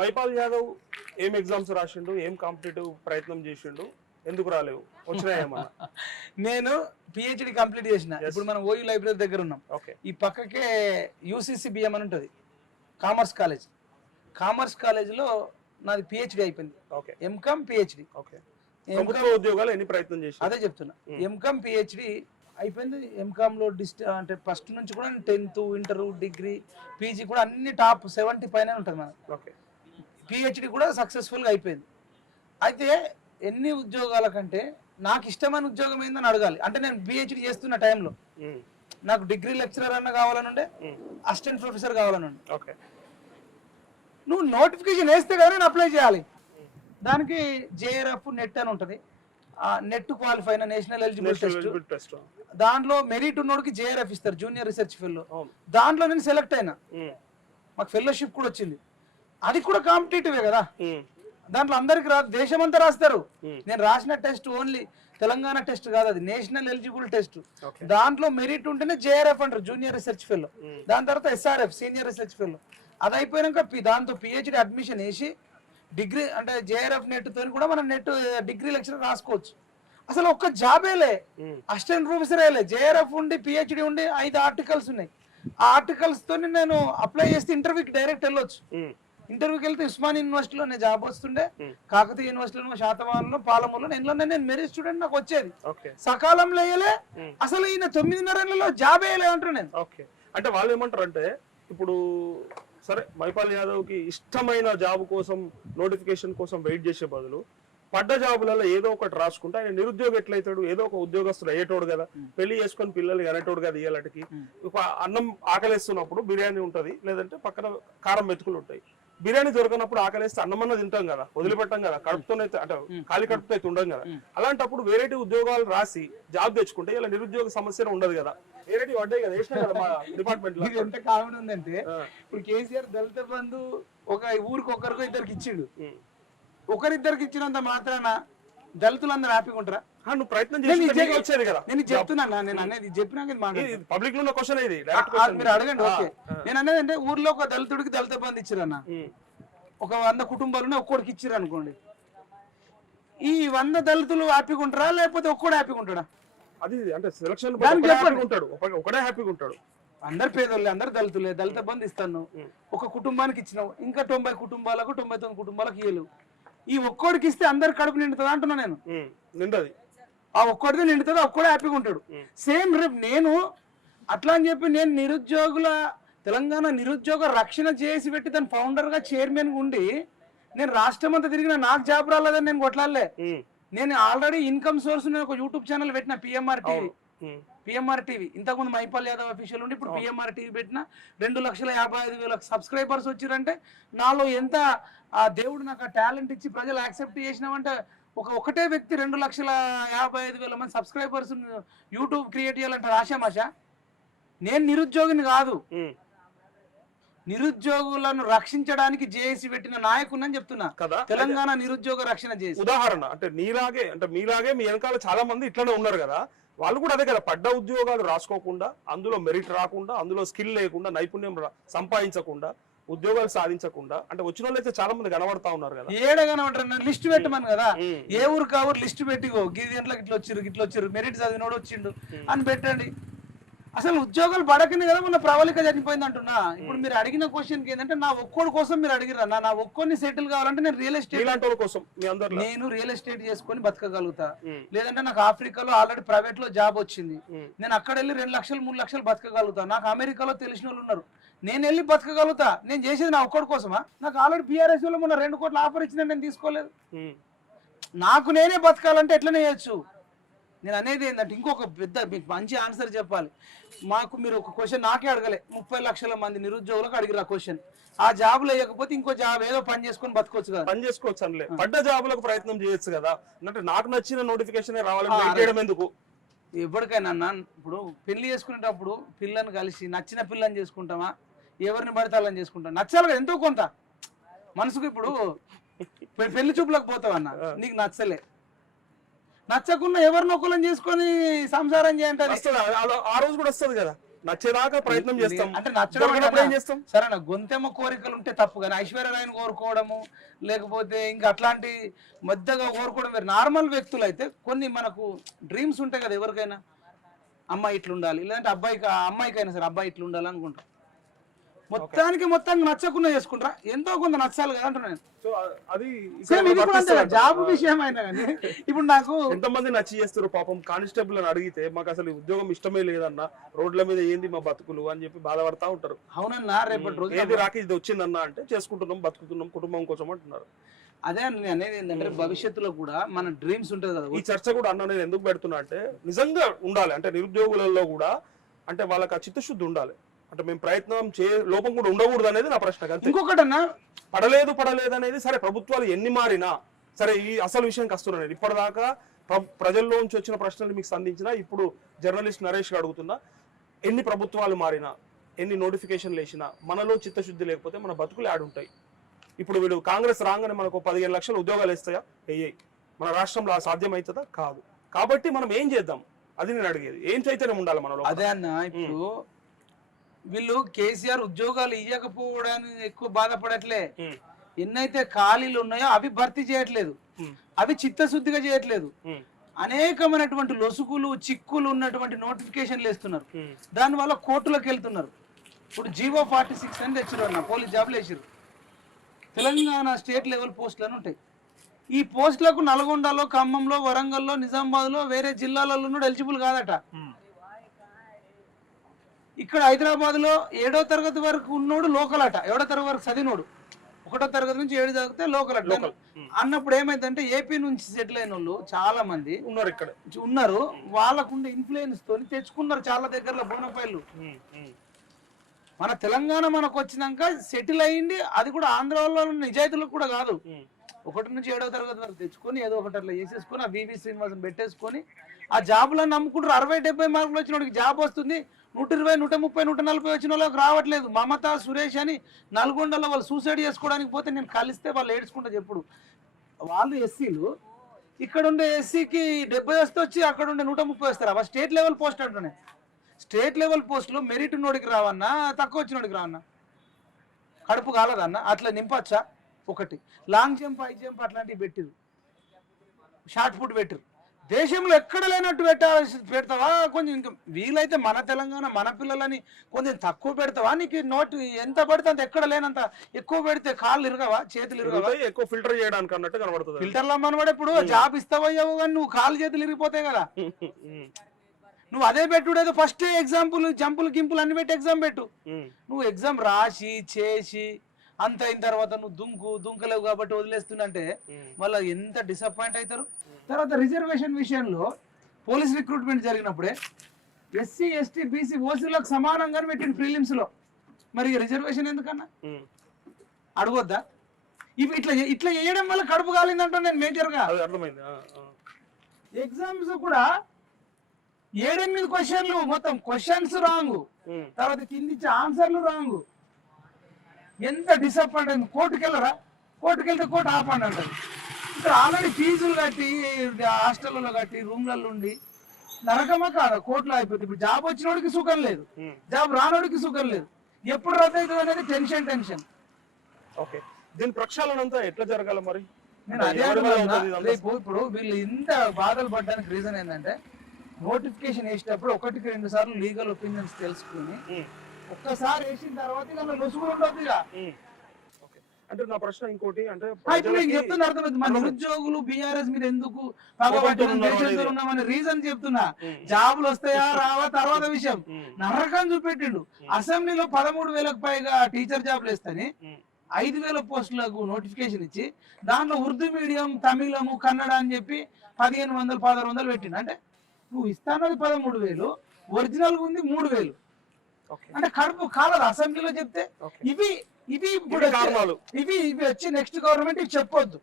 మైపాల్ యాదవ్ ఏం ఎగ్జామ్స్ రాసిండు, ఏం కాంపిటేటివ్ ప్రయత్నం చేసిండు, ఎందుకు రాలేవు, వచ్చినాయేమన్నా? నేను పిహెచ్డి కంప్లీట్ చేసిన. ఇప్పుడు మనం ఓయూ లైబ్రరీ దగ్గర ఉన్నాం. ఓకే. ఈ పక్కకే యూసీసీ బిఎం అని ఉంటుంది, కామర్స్ కాలేజ్. కామర్స్ కాలేజ్లో నాది పిహెచ్డి అయిపోయింది. ఓకే. MCom PhD. ఓకే. ప్రభుత్వ ఉద్యోగాలు ఎన్ని ప్రయత్నం చేసి? అదే చెప్తున్నా, ఎంకామ్ పిహెచ్డి అయిపోయింది. ఎంకామ్లో అంటే ఫస్ట్ నుంచి కూడా 10th, ఇంటర్, డిగ్రీ, పీజీ కూడా అన్ని టాప్ 70 పైన ఉంటుంది మనకి. ఓకే. పిహెచ్డి కూడా సక్సెస్ఫుల్గా అయిపోయింది. అయితే ఎన్ని ఉద్యోగాల కంటే నాకు ఇష్టమైన ఉద్యోగం ఏందని అడగాలి. అంటే నేను పిహెచ్డి చేస్తున్న టైంలో నాకు డిగ్రీ లెక్చరర్ అన్న కావాలనుండే, అసిస్టెంట్ ప్రొఫెసర్ కావాలనుండే. ఓకే. నువ్వు నోటిఫికేషన్ వేస్తే కదా నేను అప్లై చేయాలి. దానికి జేఆర్ఎఫ్ నెట్ అని ఉంటుంది. నెట్ క్వాలిఫై అయిన నేషనల్ ఎలిజిబుల్ టెస్ట్. దాంట్లో మెరిట్ ఉన్నోడికి జేఆర్ఎఫ్ ఇస్తారు, జూనియర్ రీసెర్చ్ ఫెల్లో. దాంట్లో నేను సెలెక్ట్ అయినా, మాకు ఫెలోషిప్ కూడా వచ్చింది. అది కూడా కాంపిటేటివే కదా, దాంట్లో అందరికి రాదు, దేశమంతా రాస్తారు. నేను రాసిన టెస్ట్ ఓన్లీ తెలంగాణ టెస్ట్ కాదు, అది నేషనల్ ఎలిజిబుల్ టెస్ట్. దాంట్లో మెరిట్ ఉంటేనే జేఆర్ఎఫ్ అంటారు, జూనియర్ రీసెర్చ్ ఫెల్లో. దాని తర్వాత ఎస్ఆర్ఎఫ్, సీనియర్ రీసెర్చ్ ఫెల్లో. అది అయిపోయాక దాంతో పిహెచ్డి అడ్మిషన్ వేసి డిగ్రీ అంటే జేఆర్ఎఫ్ నెట్ తో కూడా మనం నెట్ డిగ్రీ లెక్చర్ రాసుకోవచ్చు. అసలు ఒక్క జాబేలే, అసిస్టెంట్ ప్రొఫెసరేలే, జేఆర్ఎఫ్ ఉండి పిహెచ్డి ఉండి 5 ఆర్టికల్స్ ఉన్నాయి. ఆ ఆర్టికల్స్ తో నేను అప్లై చేస్తే ఇంటర్వ్యూకి డైరెక్ట్ వెళ్ళొచ్చు. ఇంటర్వ్యూకి వెళ్తే ఉస్మాన్ యూనివర్సిటీలో నేను జాబ్ వస్తుండే, కాకతీయ యూనివర్సిటీలో, శాతవాహనంలో, పాలమూరులో నేను మెరిట్ స్టూడెంట్, నాకు వచ్చేది. సకాలంలో వేయలే, అసలు ఈయన 9.5 ఏళ్లలో జాబ్ వేయలే అంటారు నేను. ఓకే. అంటే వాళ్ళు ఏమంటారు అంటే, ఇప్పుడు సరే మైపాల్ యాదవ్ కి ఇష్టమైన జాబ్ కోసం నోటిఫికేషన్ కోసం వెయిట్ చేసే బదులు పడ్డ జాబులలో ఏదో ఒకటి రాసుకుంటే ఆయన నిరుద్యోగం ఎట్లయితాడు? ఏదో ఒక ఉద్యోగస్తుడు అయ్యేటోడు కదా, పెళ్లి చేసుకొని పిల్లలు అనేటోడు కదా. ఇయ్యాలటికి అన్నం ఆకలిస్తున్నప్పుడు బిర్యానీ ఉంటది, లేదంటే పక్కన కారం మెతుకులు ఉంటాయి. బిర్యానీ దొరకనప్పుడు ఆకలిస్తే అన్నమన్న తింటాం కదా, వదిలిపెట్టాం కదా, కడుపుతోనైతే అంటే ఖాళీ కడుపుతో అయితే ఉండం కదా. అలాంటప్పుడు వేరేటి ఉద్యోగాలు రాసి జాబ్ తెచ్చుకుంటే ఇలా నిరుద్యోగ సమస్య ఉండదు కదా. వేరేటి పడ్డాయి కదా, వేసినా కదా మా డిపార్ట్మెంట్ లో. ఎంత కామెడీ ఉందంటే, ఇప్పుడు కేసీఆర్ దళిత బంధు ఒక ఊరికి ఒకరికో ఇద్దరికి ఇచ్చిండు. ఒకరిద్దరికి ఇచ్చినంత మాత్రాన దళితులందరూ హ్యాపీగా ఉంటారా? నువ్వు ప్రయత్నం చేసి వచ్చేది కదా. నేను చెప్తున్నా, నేను అనేది చెప్పినాక పబ్లిక్ లో ఉన్న క్వశ్చన్ ఇది, మీరు అడగండి. ఓకే, నేను అనేది అంటే ఊర్లో ఒక దళితుడికి దళిత బంధు ఇచ్చిరన్న, ఒక 100 కుటుంబాలు ఒక్కోడికి ఇచ్చిర్రు అనుకోండి, ఈ 100 దళితులు హ్యాపీగా ఉంటారా లేకపోతే ఒక్కడే హ్యాపీగా ఉంటాడా? అది అంటే సెలక్షన్ ఉంటాడు, ఒకడే హ్యాపీగా ఉంటాడు. అందరు పేదోళ్ళే, అందరు దళితులే, దళిత బంధు ఇస్తాను. ఒక కుటుంబానికి ఇచ్చినావు, ఇంకా 90 కుటుంబాలకు 99 కుటుంబాలకు ఇయ్యలేవు. ఈ ఒక్కోడికి ఇస్తే అందరు కడుపు నిండుతుంది అంటున్నా నేను. నిండది, ఆ ఒక్కడితే నిండుతుంది, ఒక్కడే హ్యాపీగా ఉంటాడు. సేమ్ రేపు నేను అట్లా అని చెప్పి నేను నిరుద్యోగుల తెలంగాణ నిరుద్యోగ రక్షణ చేసి పెట్టి దాని ఫౌండర్ గా చైర్మన్ ఉండి నేను రాష్ట్రం అంతా తిరిగిన నాకు జాబ్ రాలేదని నేను కొట్లాడలే. నేను ఆల్రెడీ ఇన్కమ్ సోర్స్ ఒక యూట్యూబ్ ఛానల్ పెట్టిన, పిఎంఆర్ టీవీ. ఇంతకుముందు మైపాల్ యాదవ్ అఫీషియల్ ఉండి ఇప్పుడు పిఎంఆర్ టీవీ పెట్టిన. 2,55,000 సబ్స్క్రైబర్స్ వచ్చిరంటే నాలో ఎంత ఆ దేవుడు నాకు ఆ టాలెంట్ ఇచ్చి ప్రజలు యాక్సెప్ట్ చేసినామంటే, ఒకటే వ్యక్తి 2,55,000 మంది సబ్స్క్రైబర్స్ యూట్యూబ్ క్రియేట్ చేయాలంటే ఆశామాషా. నేను నిరుద్యోగిని కాదు, నిరుద్యోగులను రక్షించడానికి జేఏసీ పెట్టిన నాయకుని చెప్తున్నా కదా. తెలంగాణ నిరుద్యోగ రక్షణ చేసి ఉదాహరణ అంటే మీలాగే మీ వెనకాల చాలా మంది ఇట్లానే ఉన్నారు కదా. వాళ్ళు కూడా అదే కదా, పడ్డ ఉద్యోగాలు రాసుకోకుండా, అందులో మెరిట్ రాకుండా, అందులో స్కిల్ లేకుండా, నైపుణ్యం సంపాదించకుండా, ఉద్యోగాలు సాధించకుండా, అంటే వచ్చిన వాళ్ళు అయితే చాలా మంది కనబడతా ఉన్నారు కదా. ఏడ కనబడతారు, లిస్ట్ పెట్టమని కదా. ఏ ఊరు కావురు లిస్ట్ పెట్టుకో, గీదింట్లోకి ఇట్లా వచ్చారు, మెరిట్ చదివినోడు వచ్చిండు అని పెట్టండి. అసలు ఉద్యోగాలు పడకనే కదా మన ప్రవళిక చనిపోయింది అంటున్నా. ఇప్పుడు మీరు అడిగిన క్వశ్చన్ ఏంటంటే, నా ఒక్కోడి కోసం మీరు అడిగిరా, నా ఒక్కోని సెటిల్ కావాలంటే నేను రియల్ ఎస్టేట్ కోసం నేను రియల్ ఎస్టేట్ చేసుకొని బతకగలుగుతా. లేదంటే నాకు ఆఫ్రికాలో ఆల్రెడీ ప్రైవేట్ లో జాబ్ వచ్చింది, నేను అక్కడ వెళ్ళి 2 లక్షలు 3 లక్షలు బతకగలుగుతా. నాకు అమెరికాలో తెలిసిన వాళ్ళు ఉన్నారు, నేను వెళ్ళి బతకగలుగుతా. నేను చేసేది నా ఒక్కడి కోసమా? నాకు ఆల్రెడీ బీఆర్ఎస్ లో మొన్న 2 కోట్ల ఆఫర్ ఇచ్చిన నేను తీసుకోలేదు. నాకు నేనే బతకాలంటే ఎట్లనే చేయొచ్చు. నేను అనేది ఏంటంటే, ఇంకొక పెద్ద మీకు మంచి ఆన్సర్ చెప్పాలి. మాకు మీరు ఒక క్వశ్చన్ నాకే అడగలే, 30 లక్షల మంది నిరుద్యోగులకు అడిగిరా క్వశ్చన్. ఆ జాబులు వేయకపోతే ఇంకో జాబ్ ఏదో పని చేసుకొని బతకొచ్చు కదా. పని చేసుకోవచ్చు అనలే, పడ్డ జాబులకు ప్రయత్నం చేయొచ్చు కదా. అంటే నాకు నచ్చిన నోటిఫికేషన్ రావాలని ఎందుకు? ఎవరికైనా ఇప్పుడు పెళ్లి చేసుకునేటప్పుడు పిల్లని కలిసి నచ్చిన పిల్లని చేసుకుంటామా, ఎవరిని పడతాలని చేసుకుంటాం? నచ్చాలి ఎంతో కొంత మనసుకు. ఇప్పుడు పెళ్లి చూపులకు పోతావన్నా, నీకు నచ్చలే, నచ్చకుండా ఎవరినొకళ్ళని చేసుకొని సంసారం చేయంటారు. ఆ రోజు కూడా వస్తుంది కదా. నచ్చేదాకా ప్రయత్నం చేస్తాం, అంటే నచ్చడం దొరకనప్పుడు ఏం చేస్తాం? సరే నా గొంతెమ్మ కోరికలు ఉంటే తప్పు, కానీ ఐశ్వర్యరాయని కోరుకోవడము లేకపోతే ఇంకా అట్లాంటి మధ్యగా కోరుకోవడం వేరు. నార్మల్ వ్యక్తులు అయితే కొన్ని మనకు డ్రీమ్స్ ఉంటాయి కదా ఎవరికైనా, అమ్మాయి ఇట్లా ఉండాలి, లేదంటే అమ్మాయికైనా సరే అబ్బాయి ఇట్లా ఉండాలి అనుకుంటారు. మొత్తానికి నచ్చకుండా చేసుకుంటారా, ఎంతో కొంత నచ్చాలి కదా అంటున్నాను. సో అది సేమ్ ఇది కూడా అంతే, జాబ్ విషయం అయినా కానీ ఇప్పుడు నాకు ఎంతమంది నచ్చి చేస్తారు పాపం. కానిస్టేబుల్ అని అడిగితే మాకు అసలు ఉద్యోగం ఇష్టమే లేదన్న, రోడ్ల మీద ఏంది మా బతుకులు అని చెప్పి బాధపడతా ఉంటారు. అవునన్నా రేపటి రోజు ఏది రాక ఇది వచ్చిందన్న అంటే చేసుకుంటున్నాం, బతుకుతున్నాం, కుటుంబం కోసం అంటున్నారు. అదే నేను అనేది ఏంటంటే భవిష్యత్తులో కూడా మన డ్రీమ్స్ ఉంటుంది కదా. ఈ చర్చ కూడా అన్న నేను ఎందుకు పెడుతున్నా అంటే నిజంగా ఉండాలి, అంటే నిరుద్యోగులలో కూడా అంటే వాళ్ళకి ఆ చిత్తశుద్ధి ఉండాలి, అంటే మేము ప్రయత్నం లోపం కూడా ఉండకూడదు అనేది నా ప్రశ్న. ఇంకొకటి అన్న, పడలేదు అనేది సరే, ప్రభుత్వాలు ఎన్ని మారినా సరే, ఈ అసలు విషయం కస్తున్నాను. ఇప్పటిదాకా ప్రజల్లోంచి వచ్చిన ప్రశ్నలు మీకు సంధించినా, ఇప్పుడు జర్నలిస్ట్ నరేష్ అడుగుతున్నా, ఎన్ని ప్రభుత్వాలు మారినా, ఎన్ని నోటిఫికేషన్లు వేసినా మనలో చిత్తశుద్ధి లేకపోతే మన బతుకులు ఆడుంటాయి. ఇప్పుడు వీడు కాంగ్రెస్ రాగానే మనకు 15 లక్షల ఉద్యోగాలు ఇస్తాయా? వెయ్యి. మన రాష్ట్రంలో సాధ్యమవుతుందా? కాదు. కాబట్టి మనం ఏం చేద్దాం, అది నేను అడిగేది. ఏం చైతన్యం ఉండాలి మనలో? అదే అన్న, ఇప్పుడు వీళ్ళు కేసీఆర్ ఉద్యోగాలు ఇవ్వకపోవడానికి ఎక్కువ బాధపడట్లే, ఎన్నైతే ఖాళీలు ఉన్నాయో అవి భర్తీ చేయట్లేదు, అవి చిత్తశుద్ధిగా చేయట్లేదు. అనేకమైనటువంటి లొసుగులు చిక్కులు ఉన్నటువంటి నోటిఫికేషన్లు వేస్తున్నారు, దానివల్ల కోర్టులకు వెళ్తున్నారు. ఇప్పుడు జీవో 46 అని తెచ్చారు అన్న, పోలీస్ జాబ్లు వేసారు. తెలంగాణ స్టేట్ లెవెల్ పోస్టులు అని ఉంటాయి. ఈ పోస్టులకు నల్గొండలో, ఖమ్మంలో, వరంగల్లో, నిజామాబాద్లో, వేరే జిల్లాలలో ఎలిజిబుల్ కాదట. ఇక్కడ హైదరాబాద్లో 7వ తరగతి వరకు ఉన్నోడు లోకల్ అట, 7వ తరగతి వరకు చదివినోడు, 1వ తరగతి నుంచి 7 చదివితే లోకల్ అట. అన్నప్పుడు ఏమైందంటే ఏపీ నుంచి సెటిల్ అయిన వాళ్ళు చాలా మంది ఉన్నారు, ఇక్కడ ఉన్నారు, వాళ్ళకుండే ఇన్ఫ్లుయెన్స్ తోని తెచ్చుకున్నారు చాలా దగ్గరలో బోనఫైళ్ళు. మన తెలంగాణ మనకు వచ్చినాక సెటిల్ అయ్యింది, అది కూడా ఆంధ్ర వాళ్ళ నిజాయితీలకు కూడా కాదు. 1 నుంచి 7వ తరగతి వరకు తెచ్చుకొని ఏదో ఒకటి అట్లా చేసేసుకొని ఆ వివి శ్రీనివాసన్ పెట్టేసుకొని ఆ జాబులను నమ్ముకుంటారు. 60-70 మార్కులు వచ్చిన వాడికి జాబ్ వస్తుంది, 120, 130, 140 వచ్చిన వాళ్ళకి రావట్లేదు. మమత, సురేష్ అని నల్గొండలో వాళ్ళు సూసైడ్ చేసుకోవడానికి పోతే నేను కలిస్తే వాళ్ళు ఏడ్చుకుంటా చెప్పుడు. వాళ్ళు ఎస్సీలు, ఇక్కడ ఉండే ఎస్సీకి 70 వస్తే వచ్చి అక్కడ ఉండే 130 వస్తారు. అవి స్టేట్ లెవెల్ పోస్ట్ అంటున్నాయి. స్టేట్ లెవెల్ పోస్టులో మెరిట్ ఉన్నోడికి రావన్నా, తక్కువ వచ్చినోడికి రావన్నా, కడుపు కాలదన్నా, అట్లా నింపచ్చా? ఒకటి లాంగ్ జంప్, హై జంప్ అట్లాంటివి పెట్టిరు, షార్ట్ పుట్ పెట్టిరు. దేశంలో ఎక్కడ లేనట్టు పెడతావా? కొంచెం ఇంకా వీలైతే మన తెలంగాణ మన పిల్లలని కొంచెం తక్కువ పెడతావా? నీకు నోట్ ఎంత పడితే అంత, ఎక్కడ లేనంత ఎక్కువ పెడితే కాళ్ళు ఇరగవా, చేతులు ఇరగవా? ఎక్కువ ఫిల్టర్ చేయడానికి అన్నట్టు కనబడుతుంది. ఫిల్టర్లో మనవాడు ఇప్పుడు జాబ్ ఇస్తావయ్యావు కానీ నువ్వు కాళ్ళు చేతులు ఇరిగిపోతాయి కదా. నువ్వు అదే పెట్టుడేదో ఫస్ట్ ఎగ్జాంపుల్ జంపులు గింపులు అన్ని పెట్టి ఎగ్జామ్ పెట్టు. నువ్వు ఎగ్జామ్ రాసి చేసి అంత అయిన తర్వాత నువ్వు దుంకలేవు కాబట్టి వదిలేస్తుందంటే వాళ్ళు ఎంత డిసప్పాయింట్ అవుతారు. తర్వాత రిజర్వేషన్ విషయంలో పోలీస్ రిక్రూట్మెంట్ జరిగినప్పుడే ఎస్సీ, ఎస్టీ, బీసీ, ఓసీలకు సమానంగానే పెట్టింది ప్రిలిమ్స్ లో. మరి రిజర్వేషన్ ఎందుకన్నా అడగొద్దా? ఇవి ఇట్లా చేయడం వల్ల కడుపు కాలిందంటా నేను మేజర్ గా. ఎగ్జామ్స్ కూడా 7-8 క్వశ్చన్లు, మొత్తం క్వశ్చన్స్ రాంగ్, తర్వాత కింది ఆన్సర్లు రాంగ్. ఎంత డిసప్పాయింట్ అయింది. కోర్టుకు వెళ్ళరా? కోర్టుకు వెళ్తే కోర్టు ఆపండి అంటారు. ఇక్కడ ఆల్రెడీ ఫీజులు కట్టి హాస్టల్లో కట్టి రూమ్లలో ఉండి నరకమా కాదా? కోర్టులో అయిపోతుంది. ఇప్పుడు జాబ్ వచ్చినోడికి సుఖం లేదు, జాబ్ రానోడికి సుఖం లేదు. ఎప్పుడు రద్దు అవుతుంది అనేది టెన్షన్. ఓకే, దీని ప్రక్షాళన అంతా ఎట్లా జరగాలి మరి? నేను అదే రేపు ఇప్పుడు వీళ్ళు ఇంత బాధలు పడడానికి రీజన్ ఏంటంటే నోటిఫికేషన్ వేసేటప్పుడు 1-2 సార్లు లీగల్ ఒపీనియన్స్ తెలుసుకుని ఒక్కసారి వేసిన తర్వాత ఇలా లొసుగులు ఉండొద్దు. అంటే నా ప్రశ్న ఇంకోటి, అంటే చెప్తున్నా అర్థమైంది. మన నిరుద్యోగులు బీఆర్ఎస్ మీద ఎందుకు ఉన్నామని రీజన్ చెప్తున్నా. జాబులు వస్తాయా రావా తర్వాత విషయం. నరకం చూపెట్టిండు. అసెంబ్లీలో 13,000కు పైగా టీచర్ జాబులు వేస్తాని 5,000 పోస్టులకు నోటిఫికేషన్ ఇచ్చి దాంట్లో ఉర్దూ మీడియం, తమిళము, కన్నడ అని చెప్పి 1,500, 1,600 పెట్టిండు. అంటే నువ్వు ఇస్తానది 13,000, ఒరిజినల్ ఉంది 3,000. అంటే కడుపు కాలదు అసెంబ్లీలో చెప్తే. ఇవి వచ్చి నెక్స్ట్ గవర్నమెంట్ చెప్పొద్దు.